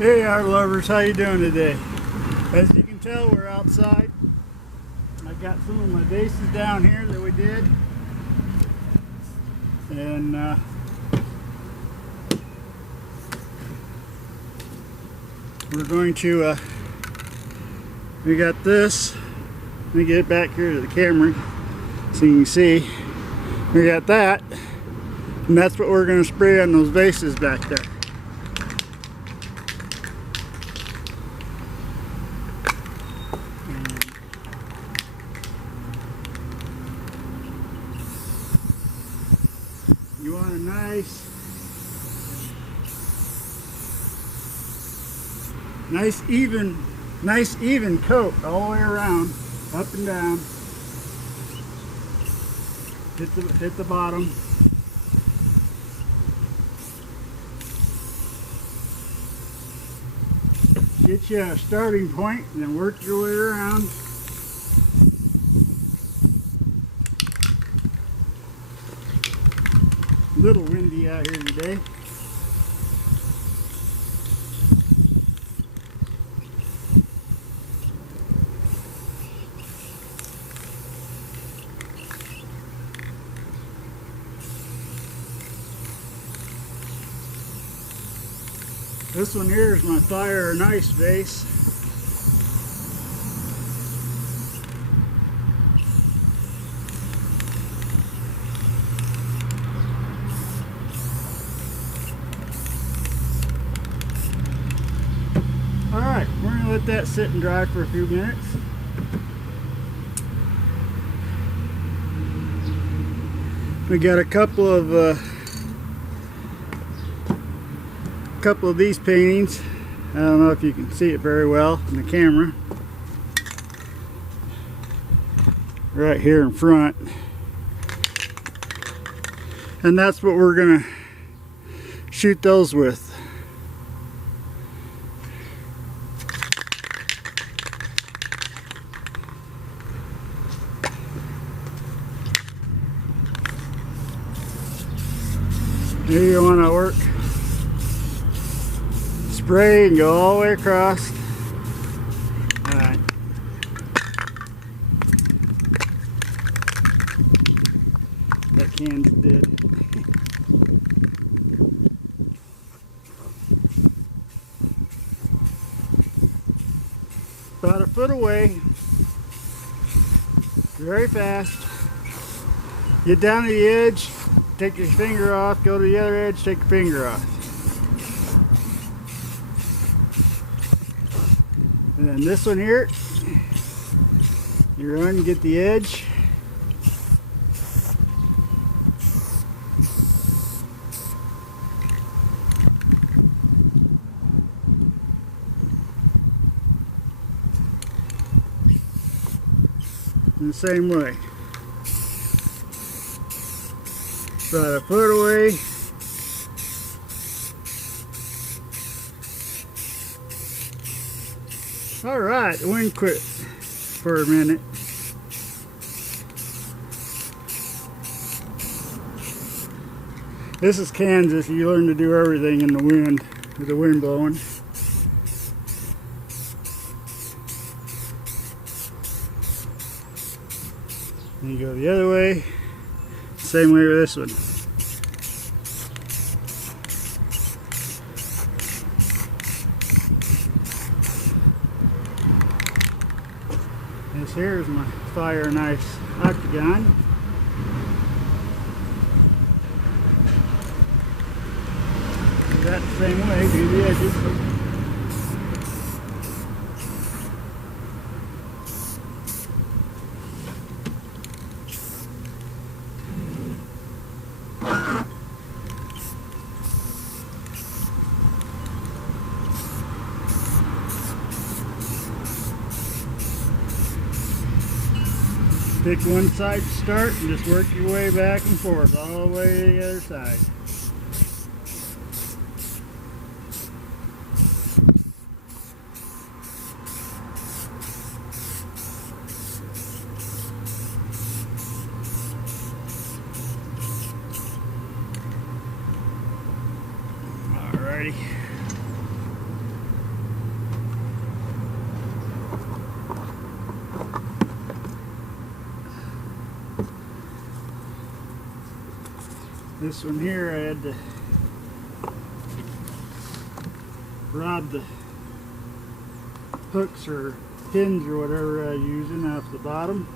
Hey art lovers, how you doing today? As you can tell, we're outside. I got some of my vases down here that we did, and we're going to we got this. Let me get it back here to the camera so you can see. We got that, and that's what we're going to spray on those vases back there. You want a nice even coat all the way around, up and down. Hit the bottom. Get you a starting point and then work your way around. A little windy out here today. This one here is my fire and ice vase. Alright, we're going to let that sit and dry for a few minutes. We got a couple of these paintings. I don't know if you can see it very well in the camera. Right here in front. And that's what we're going to shoot those with. Here you want to work. Spray and go all the way across. Alright. That can's dead. About a foot away. Very fast. Get down to the edge. Take your finger off. Go to the other edge. Take your finger off. And then this one here, you run and get the edge. In the same way. About a foot away. Alright, the wind quit for a minute. This is Kansas. You learn to do everything in the wind, with the wind blowing. And you go the other way, same way with this one. This here is my fire and ice octagon. Do that the same way, do the edges. Pick one side to start and just work your way back and forth all the way to the other side. Alrighty. This one here, I had to rod the hooks or pins or whatever I was using off the bottom.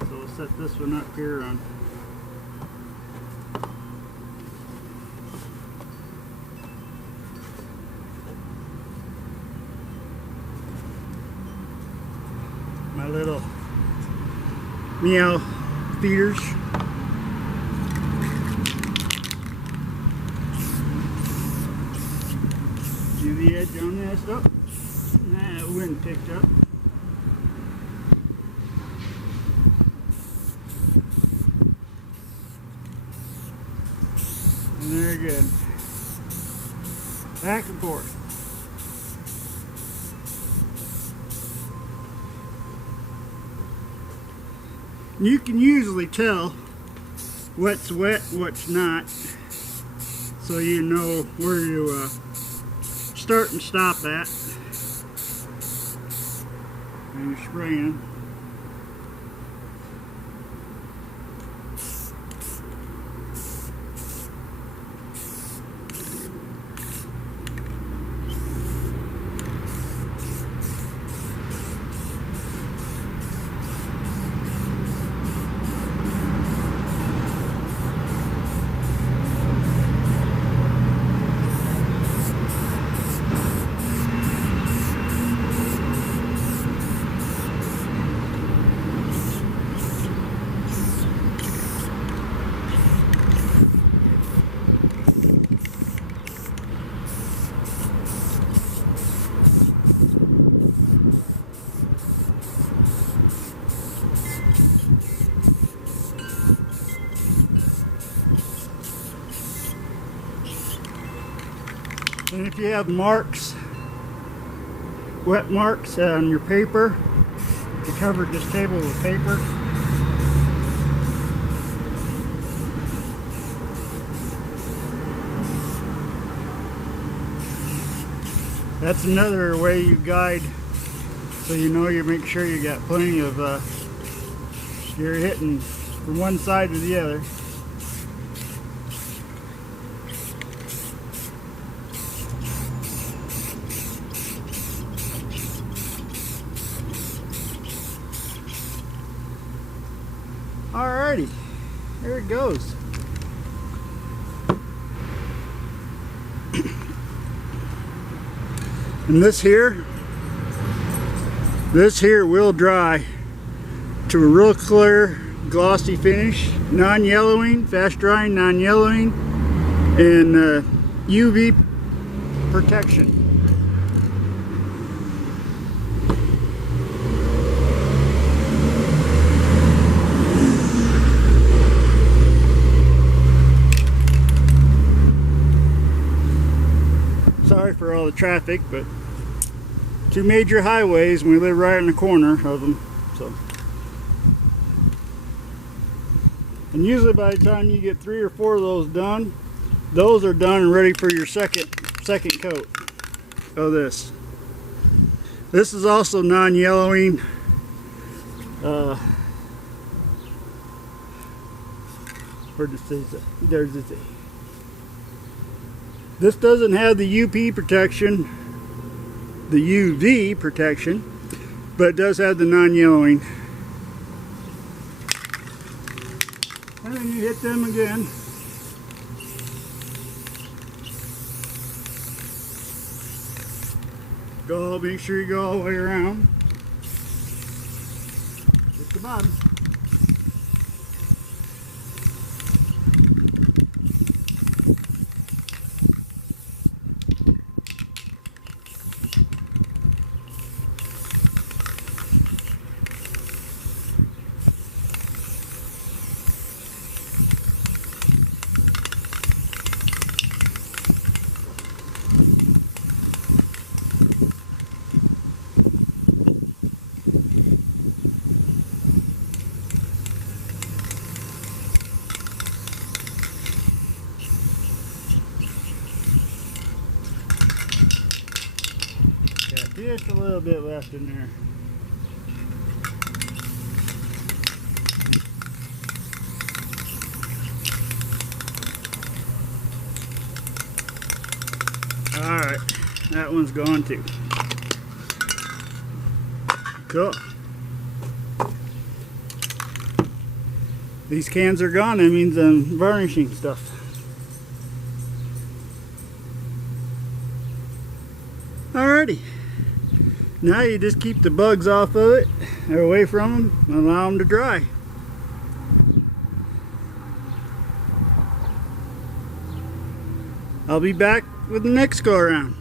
So we'll set this one up here on my little meow feeders. See the edge on this? Oh, that wind picked up. And they're good. Back and forth. You can usually tell what's wet, what's not, so you know where you start and stop at when you're spraying. And if you have marks, wet marks on your paper, you covered this table with paper. That's another way you guide, so you know you make sure you got plenty of, you're hitting from one side to the other. Alrighty, there it goes. And this here will dry to a real clear, glossy finish, non-yellowing, fast drying, non-yellowing, and UV protection. Sorry for all the traffic, but two major highways and we live right in the corner of them. So, and usually by the time you get 3 or 4 of those done, those are done and ready for your second coat of this. This is also non-yellowing. Where does it say? There's it. This doesn't have the UV protection, but it does have the non-yellowing. And then you hit them again. Make sure you go all the way around. Hit the bottom. Just a little bit left in there. that one's gone too. Cool. These cans are gone. That means I'm varnishing stuff. Alrighty. Now you just keep the bugs off of it, or away from them, and allow them to dry. I'll be back with the next go around.